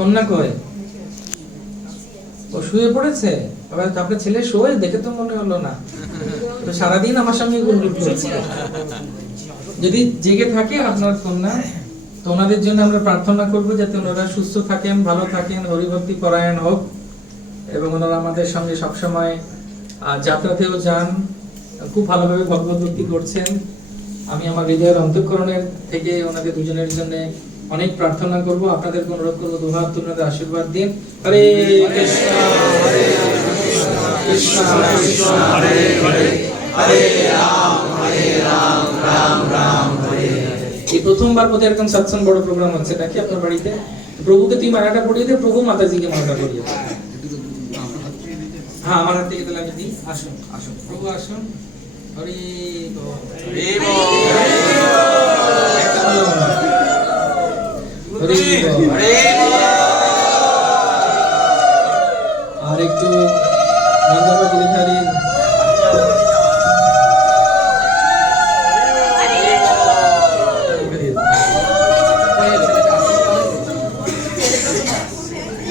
কন্যা কই? ও শুয়ে পড়েছে? আবার আপনার ছেলে শোয় দেখে তো মনে হলো না। তো সারাদিন আমার সঙ্গে গুনগুন করছে। যদি জেগে থাকে আপনার কন্যা, তো ওনাদের জন্য আমরা প্রার্থনা করব যাতে ওনারা সুস্থ থাকেন, ভালো থাকেন, হরিভক্তি পরায়ণ হোক এবং ওনারা আমাদের সঙ্গে সবসময় যাত্রাতেও যান, খুব ভালোভাবে ভগবত ভক্তি করছেন। আমি আমার হৃদয়ের অন্তঃকরণের থেকে ওনাদের দুজনের জন্য অনেক প্রার্থনা করব। আপনাদেরকে অনুরোধ করবো দুহাত তুলে ওনাদের আশীর্বাদ দিন। হরে কৃষ্ণ হরে কৃষ্ণ কৃষ্ণ হরে হরে হরে রাম রাম রাম হরে হরে। এই প্রথমবার বোধহয় এরকম সৎসঙ্গ বড় প্রোগ্রাম হচ্ছে নাকি আপনার বাড়িতে? প্রভুকে তুই মালাটা পরিয়ে দে, প্রভু মাতাজিকে মালাটা পরিয়ে দে। হ্যাঁ, আমার হাত থেকে তাহলে আমি দিই। আসুন আসুন প্রভু আসুন। হরি বল হরি বল হরি বল হরি বল। আর একটু নন্দবা গিরিধারী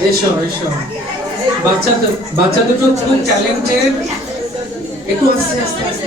এসো এসো। বাচ্চা দুটো খুব ট্যালেন্টেড। একটু আস্তে আস্তে আস্তে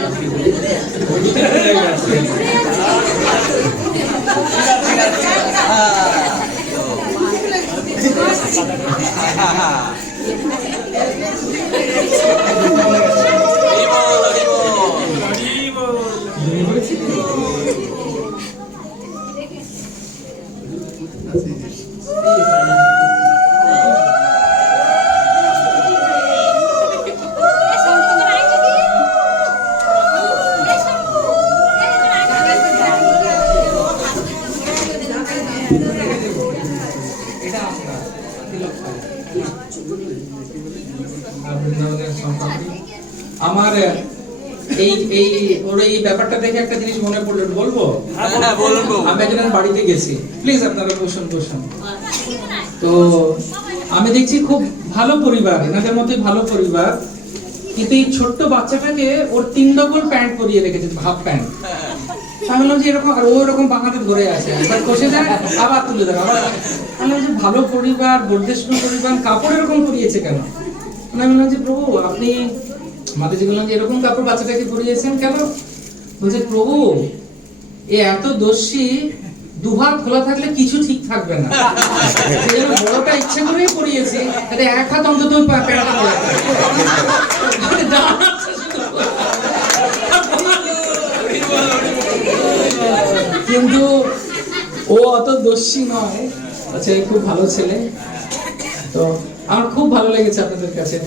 আমার এই ব্যাপারটা দেখে একটা জিনিস মনে পড়লো, বলবো? আমি একজন বাড়িতে গেছি, প্লিজ আপনারা বসুন বসুন। তো আমি দেখছি খুব ভালো পরিবার, এনাদের মধ্যে ভালো পরিবার, কিন্তু এই ছোট্ট বাচ্চাটাকে ওর 3 ডবল প্যান্ট পরিয়ে রেখেছে, হাফ প্যান্ট। তাহলে যে এরকম আর ও এরকম বাঁকাতে ধরে আছে, একবার কষে যায় আবার তুলে দেয় আবার। আমি যে ভালো পরিবার, বর্দেশ্য পরিবার, কাপড় এরকম পরিয়েছে কেন? আমি বললাম যে প্রভু আপনি, মাতাজি বললাম যে এরকম কাপড় বাচ্চাটাকে পরিয়েছেন কেন? বলছে প্রভু এ এত দোষী, দুহাত খোলা থাকলে কিছু ঠিক থাকবে না, বড়টা ইচ্ছে করেই পরিয়েছি, এটা এক হাত অন্তত প্যান্টটা খোলা থাকে। কিন্তু ও অত দোষী নয়, আচ্ছা খুব ভালো ছেলে। তো আমার খুব ভালো লেগেছে আপনাদের কাছে।